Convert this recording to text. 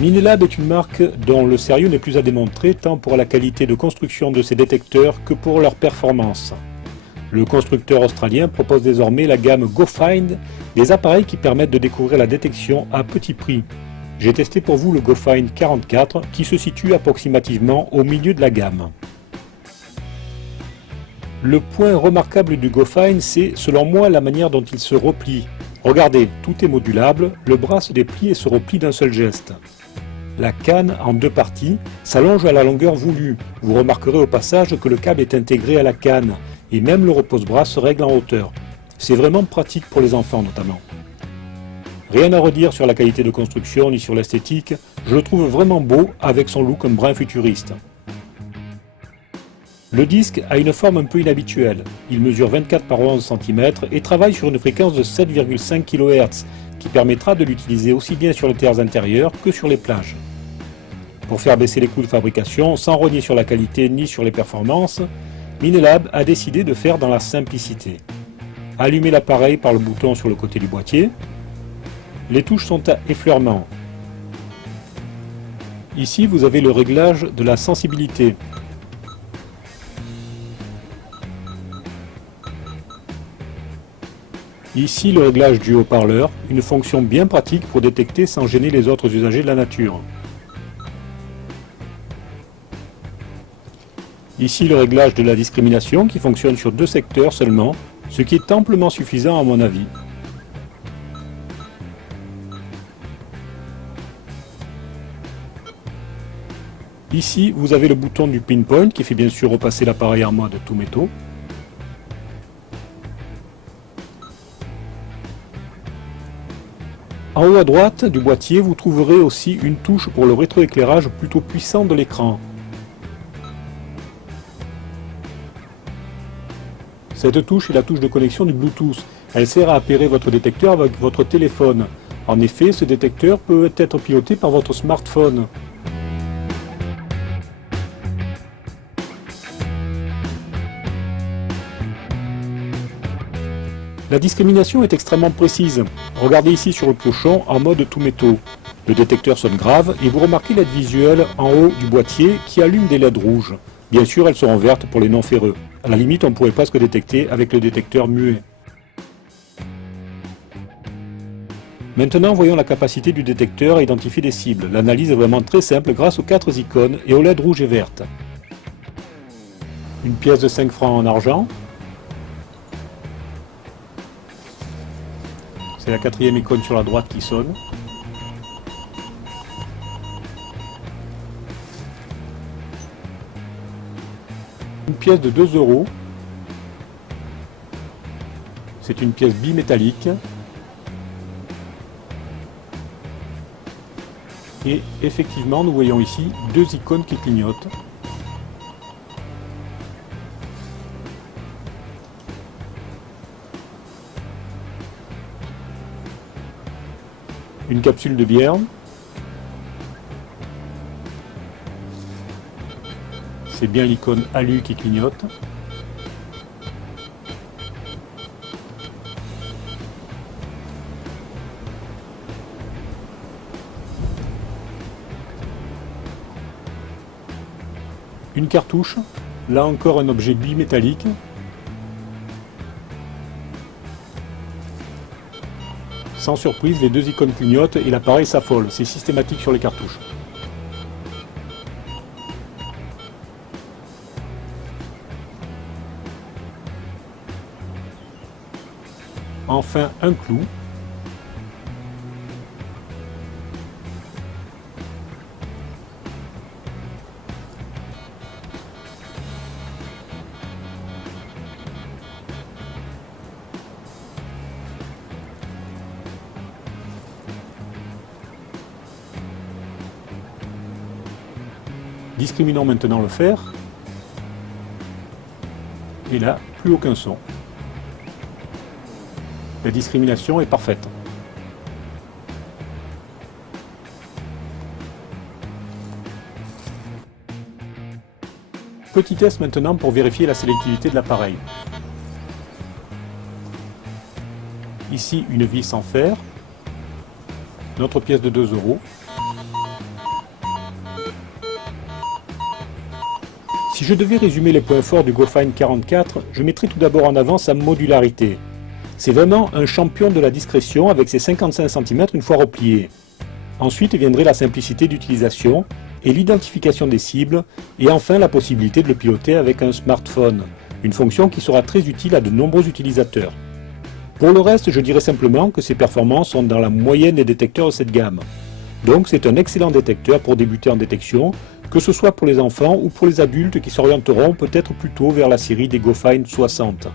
Minelab est une marque dont le sérieux n'est plus à démontrer tant pour la qualité de construction de ses détecteurs que pour leur performance. Le constructeur australien propose désormais la gamme GoFind, des appareils qui permettent de découvrir la détection à petit prix. J'ai testé pour vous le GoFind 44 qui se situe approximativement au milieu de la gamme. Le point remarquable du GoFind, c'est selon moi la manière dont il se replie. Regardez, tout est modulable, le bras se déplie et se replie d'un seul geste. La canne, en deux parties, s'allonge à la longueur voulue. Vous remarquerez au passage que le câble est intégré à la canne, et même le repose-bras se règle en hauteur. C'est vraiment pratique pour les enfants notamment. Rien à redire sur la qualité de construction ni sur l'esthétique, je le trouve vraiment beau avec son look un brin futuriste. Le disque a une forme un peu inhabituelle. Il mesure 24 par 11 cm et travaille sur une fréquence de 7,5 kHz, qui permettra de l'utiliser aussi bien sur les terres intérieures que sur les plages. Pour faire baisser les coûts de fabrication, sans rogner sur la qualité ni sur les performances, Minelab a décidé de faire dans la simplicité. Allumer l'appareil par le bouton sur le côté du boîtier. Les touches sont à effleurement. Ici, vous avez le réglage de la sensibilité. Ici, le réglage du haut-parleur, une fonction bien pratique pour détecter sans gêner les autres usagers de la nature. Ici, le réglage de la discrimination qui fonctionne sur 2 secteurs seulement, ce qui est amplement suffisant à mon avis. Ici, vous avez le bouton du pinpoint qui fait bien sûr repasser l'appareil en mode tout métaux. En haut à droite du boîtier, vous trouverez aussi une touche pour le rétroéclairage plutôt puissant de l'écran. Cette touche est la touche de connexion du Bluetooth. Elle sert à appairer votre détecteur avec votre téléphone. En effet, ce détecteur peut être piloté par votre smartphone. La discrimination est extrêmement précise. Regardez ici sur le clochon en mode tout métaux. Le détecteur sonne grave et vous remarquez l'aide visuelle en haut du boîtier qui allume des LED rouges. Bien sûr, elles seront vertes pour les non ferreux. À la limite, on pourrait presque détecter avec le détecteur muet. Maintenant, voyons la capacité du détecteur à identifier des cibles. L'analyse est vraiment très simple grâce aux 4 icônes et aux LED rouges et vertes. Une pièce de 5 francs en argent. C'est la 4e icône sur la droite qui sonne. Une pièce de 2 €. C'est une pièce bimétallique. Et effectivement, nous voyons ici 2 icônes qui clignotent. Une capsule de bière. C'est bien l'icône ALU qui clignote. Une cartouche, là encore un objet bimétallique. Sans surprise, les 2 icônes clignotent et l'appareil s'affole. C'est systématique sur les cartouches. Enfin, un clou. Discriminons maintenant le fer. Et là, plus aucun son. La discrimination est parfaite. Petit test maintenant pour vérifier la sélectivité de l'appareil. Ici, une vis en fer. Notre pièce de 2 €. Si je devais résumer les points forts du GoFind 44, je mettrais tout d'abord en avant sa modularité. C'est vraiment un champion de la discrétion avec ses 55 cm une fois repliés. Ensuite viendrait la simplicité d'utilisation et l'identification des cibles, et enfin la possibilité de le piloter avec un smartphone, une fonction qui sera très utile à de nombreux utilisateurs. Pour le reste, je dirais simplement que ses performances sont dans la moyenne des détecteurs de cette gamme. Donc c'est un excellent détecteur pour débuter en détection, que ce soit pour les enfants ou pour les adultes qui s'orienteront peut-être plutôt vers la série des GoFind 60.